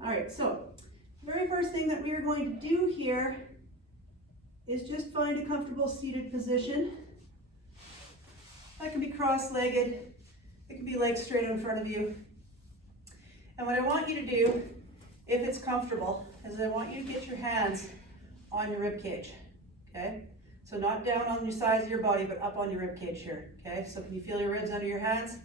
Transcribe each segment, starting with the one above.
All right, so the very first thing that we are going to do here is just find a comfortable seated position. That can be cross-legged, it can be legs straight in front of you. And what I want you to do, if it's comfortable, is I want you to get your hands on your rib cage, okay? So not down on the sides of your body, but up on your rib cage here, okay? So can you feel your ribs under your hands?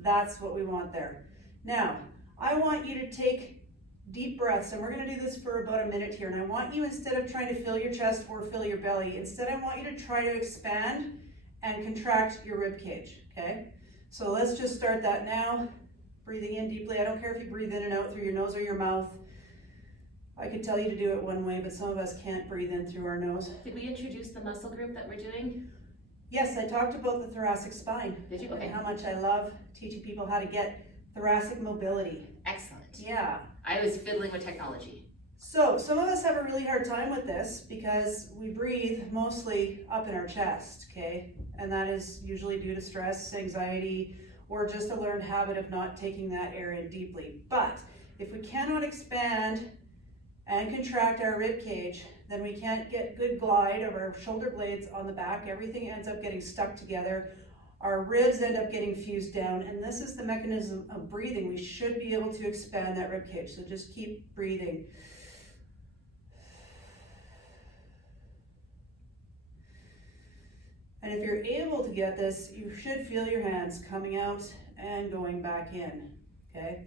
That's what we want there. Now, I want you to take deep breaths, and we're gonna do this for about a minute here, and I want you, instead of trying to fill your chest or fill your belly, instead I want you to try to expand and contract your rib cage, okay? So let's just start that now. Breathing in deeply. I don't care if you breathe in and out through your nose or your mouth. I could tell you to do it one way, but some of us can't breathe in through our nose. Did we introduce the muscle group that we're doing? Yes, I talked about the thoracic spine. Did you? Okay. And how much I love teaching people how to get thoracic mobility. Excellent. Yeah. I was fiddling with technology. So some of us have a really hard time with this because we breathe mostly up in our chest, okay? And that is usually due to stress, anxiety, or just a learned habit of not taking that air in deeply. But if we cannot expand and contract our rib cage, then we can't get good glide of our shoulder blades on the back. Everything ends up getting stuck together. Our ribs end up getting fused down, and this is the mechanism of breathing. We should be able to expand that rib cage, so just keep breathing. And if you're able to get this, you should feel your hands coming out and going back in, okay?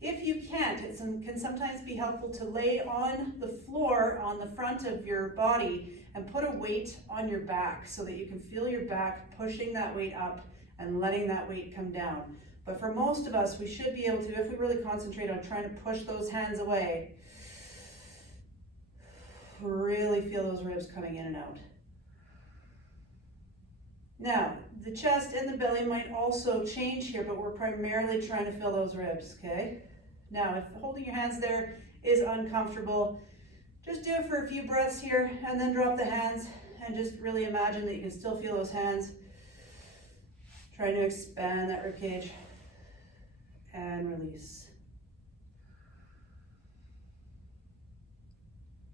If you can't, it can sometimes be helpful to lay on the floor on the front of your body and put a weight on your back so that you can feel your back pushing that weight up and letting that weight come down. But for most of us, we should be able to, if we really concentrate on trying to push those hands away, really feel those ribs coming in and out. Now, the chest and the belly might also change here, but we're primarily trying to fill those ribs, okay? Now, if holding your hands there is uncomfortable, just do it for a few breaths here and then drop the hands and just really imagine that you can still feel those hands. Try to expand that rib cage and release.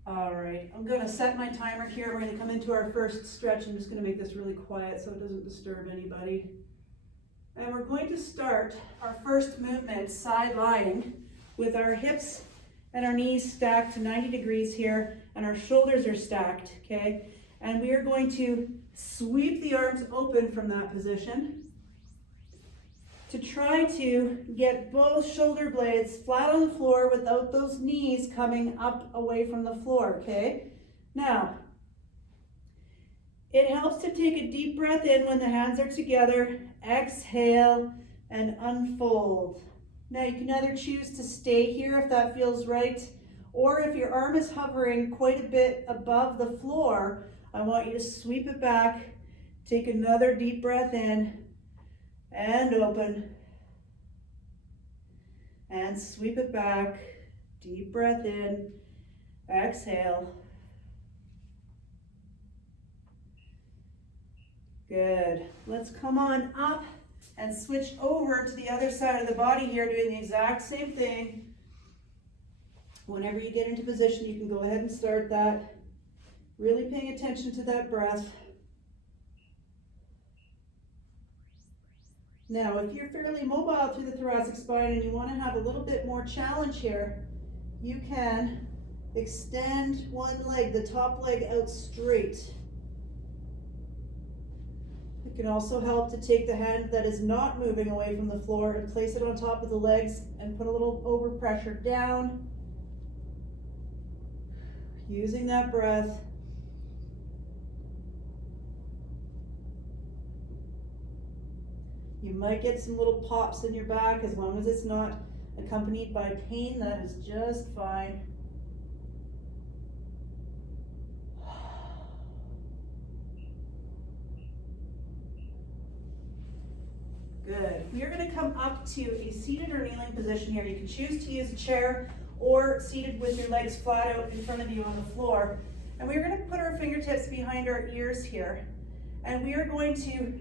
All right, I'm gonna set my timer here. We're gonna come into our first stretch. I'm just gonna make this really quiet so it doesn't disturb anybody. And we're going to start our first movement side lying with our hips and our knees stacked to 90 degrees here, and our shoulders are stacked, okay? And we are going to sweep the arms open from that position to try to get both shoulder blades flat on the floor without those knees coming up away from the floor, okay? Now, it helps to take a deep breath in when the hands are together, exhale, and unfold. Now you can either choose to stay here if that feels right, or if your arm is hovering quite a bit above the floor, I want you to sweep it back, take another deep breath in, and open, and sweep it back, deep breath in, exhale. Good. Let's come on up and switch over to the other side of the body here, doing the exact same thing. Whenever you get into position, you can go ahead and start that. Really paying attention to that breath. Now, if you're fairly mobile through the thoracic spine and you want to have a little bit more challenge here, you can extend one leg, the top leg out straight. It can also help to take the hand that is not moving away from the floor and place it on top of the legs and put a little overpressure down. Using that breath. You might get some little pops in your back. As long as it's not accompanied by pain, that is just fine. Good. We are going to come up to a seated or kneeling position here. You can choose to use a chair or seated with your legs flat out in front of you on the floor. And we're going to put our fingertips behind our ears here. And we are going to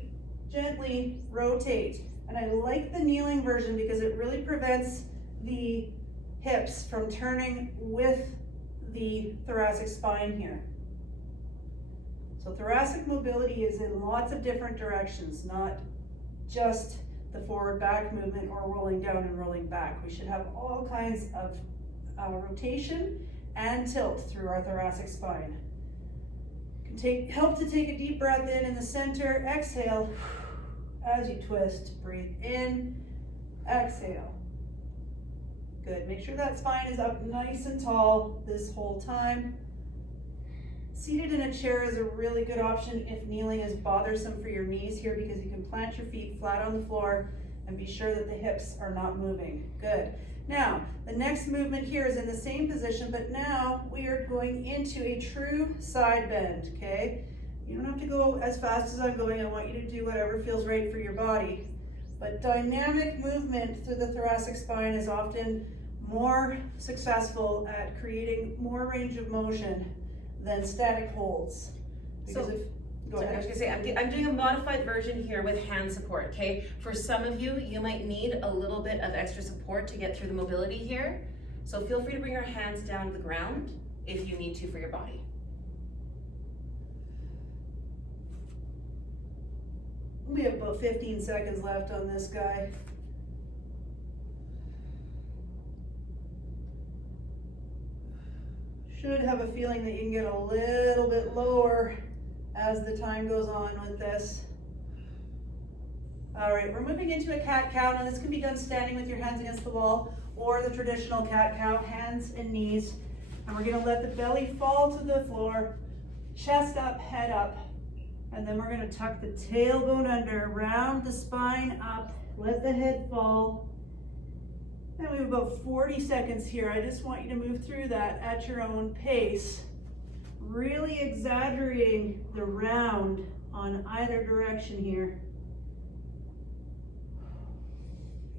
gently rotate. And I like the kneeling version because it really prevents the hips from turning with the thoracic spine here. So thoracic mobility is in lots of different directions, not just the forward back movement or rolling down and rolling back. We should have all kinds of rotation and tilt through our thoracic spine. Help to take a deep breath in the center, exhale as you twist, breathe in, exhale. Good, make sure that spine is up nice and tall this whole time. Seated in a chair is a really good option if kneeling is bothersome for your knees here, because you can plant your feet flat on the floor and be sure that the hips are not moving. Good. Now, the next movement here is in the same position, but now we are going into a true side bend, okay? You don't have to go as fast as I'm going. I want you to do whatever feels right for your body. But dynamic movement through the thoracic spine is often more successful at creating more range of motion than static holds. Because I was gonna say, I'm doing a modified version here with hand support, okay? For some of you, you might need a little bit of extra support to get through the mobility here. So feel free to bring your hands down to the ground if you need to for your body. We have about 15 seconds left on this guy. Should have a feeling that you can get a little bit lower as the time goes on with this. All right, we're moving into a cat-cow. Now this can be done standing with your hands against the wall, or the traditional cat-cow, hands and knees. And we're gonna let the belly fall to the floor, chest up, head up. And then we're gonna tuck the tailbone under, round the spine up, let the head fall. And we have about 40 seconds here. I just want you to move through that at your own pace, really exaggerating the round on either direction here.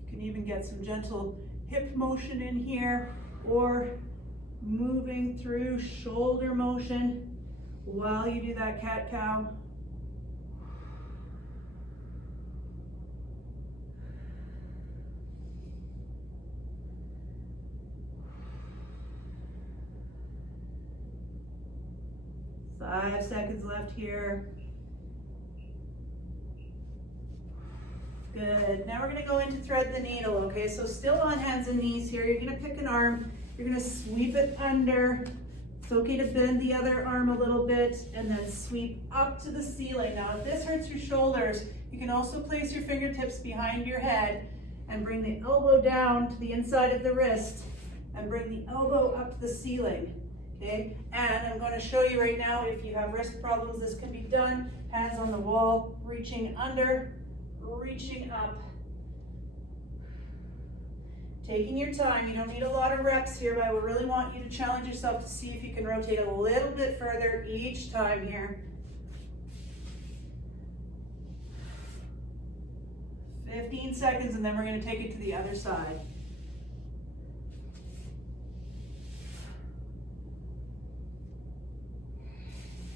You can even get some gentle hip motion in here, or moving through shoulder motion while you do that cat-cow. Five seconds left here. Good. Now we're going to go into thread the needle, okay? So still on hands and knees here. You're going to pick an arm. You're going to sweep it under. It's okay to bend the other arm a little bit and then sweep up to the ceiling. Now, if this hurts your shoulders, you can also place your fingertips behind your head and bring the elbow down to the inside of the wrist and bring the elbow up to the ceiling. Okay, and I'm going to show you right now, if you have wrist problems, this can be done. Hands on the wall, reaching under, reaching up. Taking your time, you don't need a lot of reps here, but I would really want you to challenge yourself to see if you can rotate a little bit further each time here. 15 seconds, and then we're going to take it to the other side.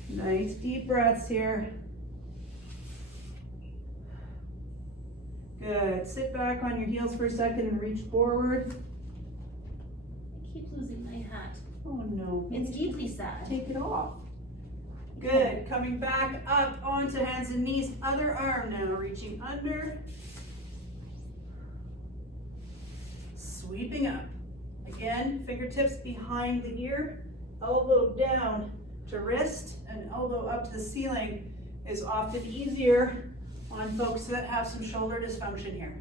Nice deep breaths here. Good. Sit back on your heels for a second and reach forward. I keep losing my hat. Oh no. It's deeply sad. Take it off. Good. Coming back up onto hands and knees. Other arm now. Reaching under. Sweeping up. Again, fingertips behind the ear. Elbow down to wrist, and elbow up to the ceiling is often easier on folks that have some shoulder dysfunction here.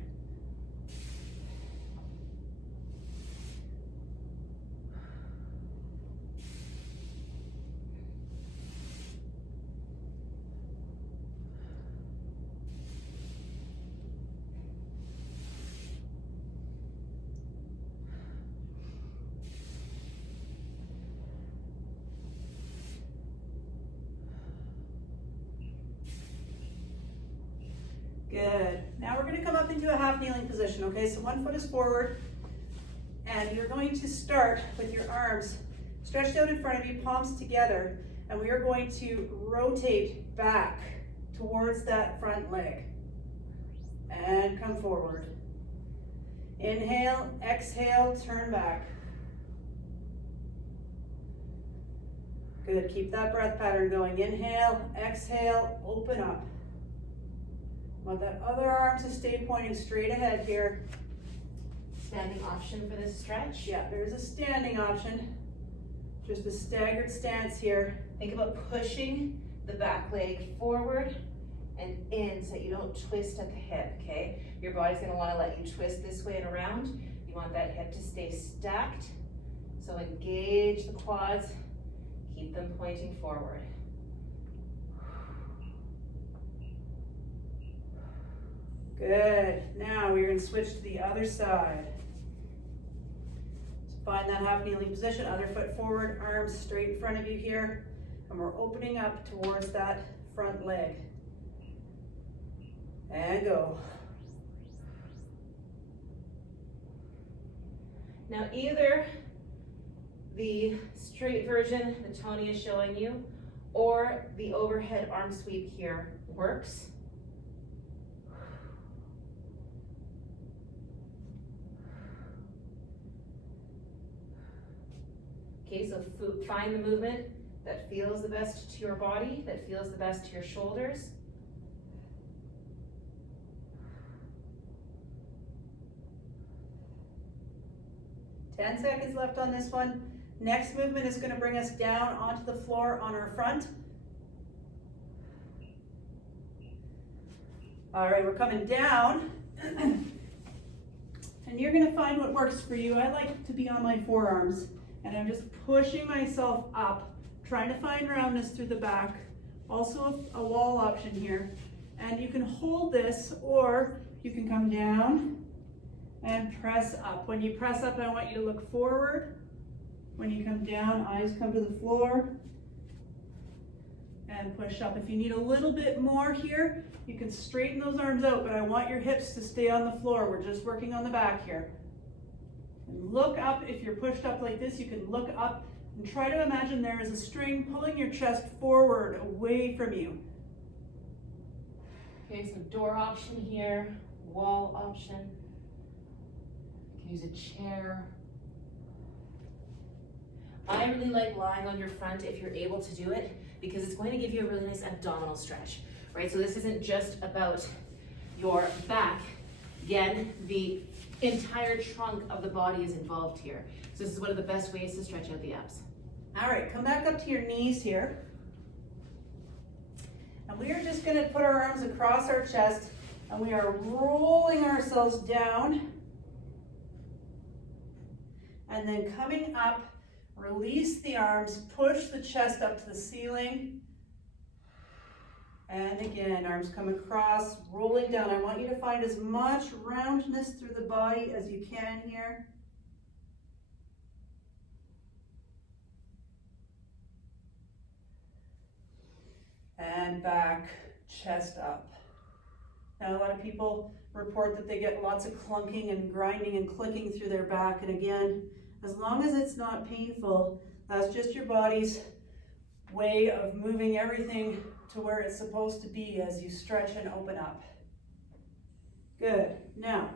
Good. Now we're going to come up into a half kneeling position, okay? So one foot is forward, and you're going to start with your arms stretched out in front of you, palms together, and we are going to rotate back towards that front leg. And come forward. Inhale, exhale, turn back. Good, keep that breath pattern going. Inhale, exhale, open up. Want that other arm to stay pointing straight ahead here. Standing option for this stretch. Yeah, there's a standing option. Just a staggered stance here. Think about pushing the back leg forward and in so that you don't twist at the hip, okay? Your body's gonna wanna let you twist this way and around. You want that hip to stay stacked. So engage the quads, keep them pointing forward. Good, now we're gonna switch to the other side. So find that half kneeling position, other foot forward, arms straight in front of you here. And we're opening up towards that front leg. And go. Now either the straight version that Tony is showing you or the overhead arm sweep here works. Okay, so find the movement that feels the best to your body, that feels the best to your shoulders. Ten seconds left on this one. Next movement is going to bring us down onto the floor on our front. All right, we're coming down. And you're going to find what works for you. I like to be on my forearms, and I'm just pushing myself up, trying to find roundness through the back. Also a wall option here. And you can hold this, or you can come down and press up. When you press up, I want you to look forward. When you come down, eyes come to the floor. And push up. If you need a little bit more here, you can straighten those arms out, but I want your hips to stay on the floor. We're just working on the back here. And look up. If you're pushed up like this, you can look up and try to imagine there is a string pulling your chest forward, away from you. Okay, so door option here, wall option. You can use a chair. I really like lying on your front if you're able to do it, because it's going to give you a really nice abdominal stretch, right? So this isn't just about your back. Again, the entire trunk of the body is involved here. So this is one of the best ways to stretch out the abs. All right, come back up to your knees here. And we are just going to put our arms across our chest, and we are rolling ourselves down. And then coming up, release the arms, push the chest up to the ceiling. And again, arms come across, rolling down. I want you to find as much roundness through the body as you can here. And back, chest up. Now a lot of people report that they get lots of clunking and grinding and clicking through their back. And again, as long as it's not painful, that's just your body's way of moving everything to where it's supposed to be as you stretch and open up. Good. Now,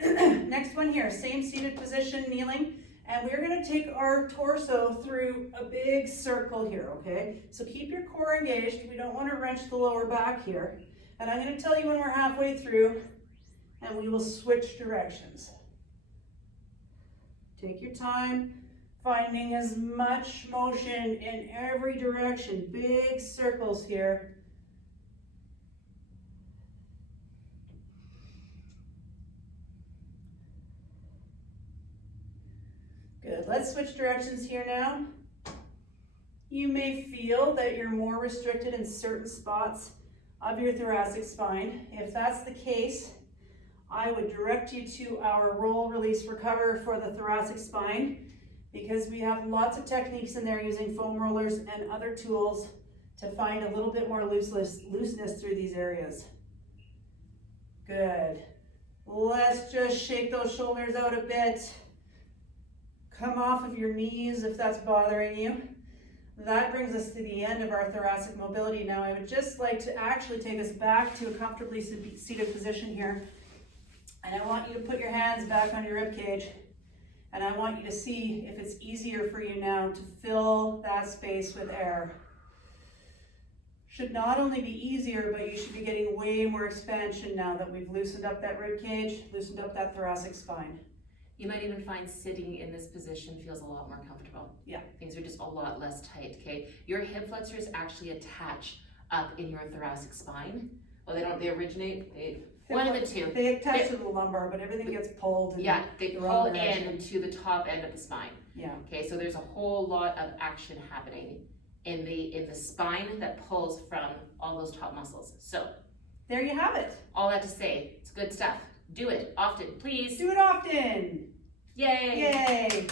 next one here, same seated position, kneeling. And we're going to take our torso through a big circle here, okay? So keep your core engaged. We don't want to wrench the lower back here. And I'm going to tell you when we're halfway through, and we will switch directions. Take your time, finding as much motion in every direction. Big circles here. Good, let's switch directions here now. You may feel that you're more restricted in certain spots of your thoracic spine. If that's the case, I would direct you to our roll, release, recover for the thoracic spine, because we have lots of techniques in there using foam rollers and other tools to find a little bit more looseness through these areas. Good. Let's just shake those shoulders out a bit. Come off of your knees if that's bothering you. That brings us to the end of our thoracic mobility. Now I would just like to actually take us back to a comfortably seated position here. And I want you to put your hands back on your rib cage. And I want you to see if it's easier for you now to fill that space with air. Should not only be easier, but you should be getting way more expansion now that we've loosened up that rib cage, loosened up that thoracic spine. You might even find sitting in this position feels a lot more comfortable. Yeah. Things are just a lot less tight, okay? Your hip flexors actually attach up in your thoracic spine. Well, they originate, one of the two. They attach to the lumbar, but everything gets pulled. Yeah, they the pull wrong in direction. to the top end of the spine. Yeah. Okay, so there's a whole lot of action happening in the spine that pulls from all those top muscles. So, There you have it. all that to say, it's good stuff. Do it often, please. Do it often. Yay! Yay.